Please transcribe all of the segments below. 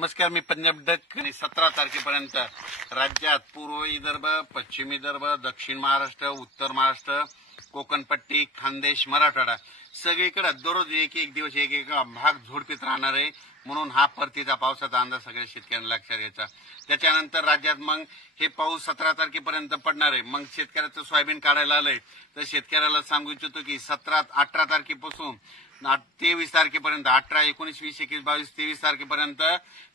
नमस्कार, मी पंजाब डक आणि 17 तारखेपर्यंत राज्यात पूर्व विदर्भ, पश्चिम विदर्भ, दक्षिण महाराष्ट्र, उत्तर महाराष्ट्र, कोकणपट्टी, खानदेश, मराठवाडा सगळीकडे दररोज एक दिवस एक भाग झोडपीत राहणार आहे. म्हणून हा परतीचा पावसाचा अंदाज सगळ्या शेतकऱ्यांना लक्षात घ्यायचा. त्याच्यानंतर राज्यात मग हे पाऊस 17 तारखेपर्यंत पडणार आहे. मग शेतकऱ्याचं सोयाबीन काढायला आलंय तर शेतकऱ्याला सांगू इच्छितो की 18 तारखेपासून 23 तारखेपर्यंत 18, 19, 20, 21, 22, 23 तारखेपर्यंत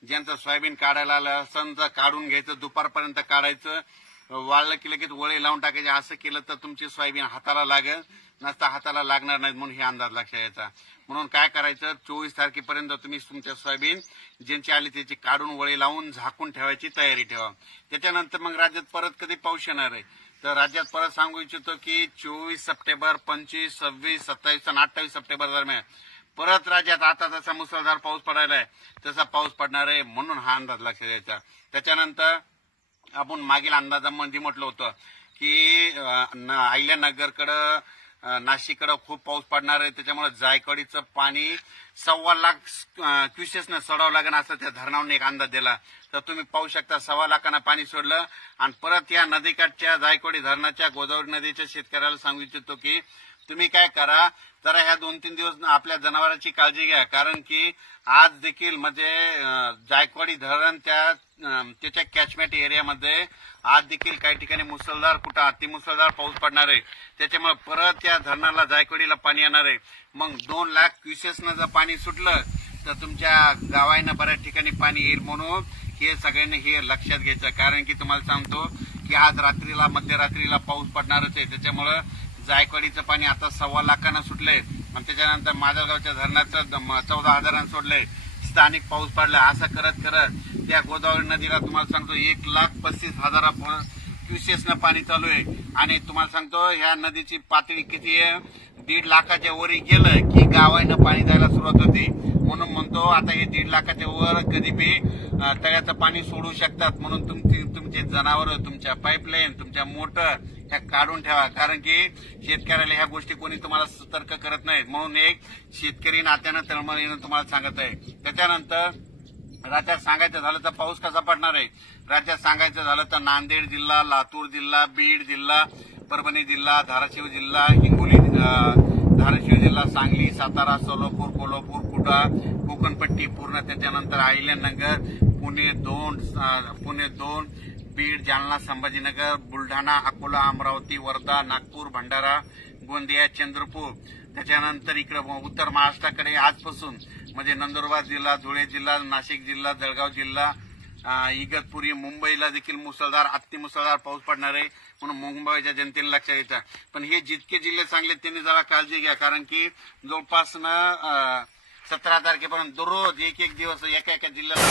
ज्यांचं सोयाबीन काढायला आलं असं काढून घ्यायचं. दुपारपर्यंत काढायचं. वाळलं की लगेच वळे लावून टाकायचे. असं केलं तर तुमची सोयाबीन हाताला लागेल, नसता हाताला लागणार नाही. म्हणून हे अंदाज लक्षात घ्यायचा. म्हणून काय करायचं, 24 तारखेपर्यंत तुम्ही तुमच्या सोयाबीन ज्यांची आली त्याची काढून वळे लावून झाकून ठेवायची तयारी ठेवा. त्याच्यानंतर मग राज्यात परत कधी पाऊस येणार आहे तर राज्यात परत सांगू इच्छितो की 24 सप्टेंबर, 25, 26, 27 आणि 28 सप्टेंबर दरम्यान परत राज्यात आता जसा मुसळधार पाऊस पडायला आहे तसा पाऊस पडणार आहे. म्हणून हा अंदाज लक्षात द्यायचा. त्याच्यानंतर आपण मागील अंदाजामध्ये म्हटलं होतं की अहिल्यानगरकडं, नाशिककडं खूप पाऊस पडणार आहे. त्याच्यामुळे जायकवाडीचं पाणी 1.25 लाख क्युसेसनं सोडावं लागेल असं त्या धरणावरून एक अंदाज दिला. तर तुम्ही पाहू शकता 1.25 लाखांना पाणी सोडलं. आणि परत या नदीकाठच्या जायकवाडी धरणाच्या, गोदावरी नदीच्या शेतकऱ्याला सांगू इच्छितो की तुम्ही काय करा, जरा ह्या 2-3 दिवस आपल्या जनावरांची काळजी घ्या. कारण की आज देखील म्हणजे जायकवाडी धरण त्याच्या कॅचमेंट एरियामध्ये आज देखील काही ठिकाणी मुसळधार, कुठं अतिमुसळधार पाऊस पडणार आहे. त्याच्यामुळे परत या धरणाला, जायकवाडीला पाणी येणार आहे. मग 2 लाख क्युसेसनं जर पाणी सुटलं तर तुमच्या गावांना बऱ्याच ठिकाणी पाणी येईल. म्हणून हे सगळ्यांनी हे लक्षात घ्यायचं. कारण की तुम्हाला सांगतो की आज रात्रीला, मध्यरात्रीला पाऊस पडणारच आहे. त्याच्यामुळे जायकवाडीचं पाणी आता 1.25 लाखांना सुटलंय. आणि त्याच्यानंतर माजलगावच्या धरणाचं 14,000 सोडलंय. स्थानिक पाऊस पडला. असं करत करत त्या गोदावरी नदीला तुम्हाला सांगतो 1,35,000 क्युसेसनं पाणी चालू आहे. आणि तुम्हाला सांगतो ह्या नदीची पातळी किती आहे, 1.5 लाखाच्या वर गेलं की गावांना पाणी द्यायला सुरुवात होते. म्हणून म्हणतो आता हे 1.5 लाखाच्या वर कधी बी तळ्याचं पाणी सोडू शकतात. म्हणून तुमचे जनावर, तुमच्या पाईपलाईन, तुमच्या मोटर ह्या काढून ठेवा. कारण की शेतकऱ्याला ह्या गोष्टी कोणी तुम्हाला सतर्क करत नाहीत. म्हणून एक शेतकरी नात्यानं तळमळीनं तुम्हाला सांगत आहे. त्याच्यानंतर राज्यात सांगायचं झालं तर पाऊस कसा पडणार आहे. राज्यात सांगायचं झालं तर नांदेड जिल्हा, लातूर जिल्हा, बीड जिल्हा, परभणी जिल्हा, धाराशिव जिल्हा, हिंगोली, धाराशिव जिल्हा, सांगली, सातारा, सोलापूर, कोल्हापूर, कुडा, कोकणपट्टी पूर्ण. त्याच्यानंतर अहिल्यानगर, पुणे 2, बीड, जालना, संभाजीनगर, बुलढाणा, अकोला, अमरावती, वर्धा, नागपूर, भंडारा, गोंदिया, चंद्रपूर. त्याच्यानंतर इकडे उत्तर महाराष्ट्राकडे आजपासून म्हणजे नंदुरबार जिल्हा, धुळे जिल्हा, नाशिक जिल्हा, जळगाव जिल्हा, इगतपुरी, मुंबईला देखील मुसळधार, अतिमुसळधार पाऊस पडणार आहे. म्हणून मुंबईच्या जनतेने लक्षात घ्यायचं. पण हे जितके जिल्हे चांगले त्यांनी जरा काळजी घ्या. कारण की जवळपास 17 तारखेपर्यंत दररोज एक दिवस एका जिल्ह्याला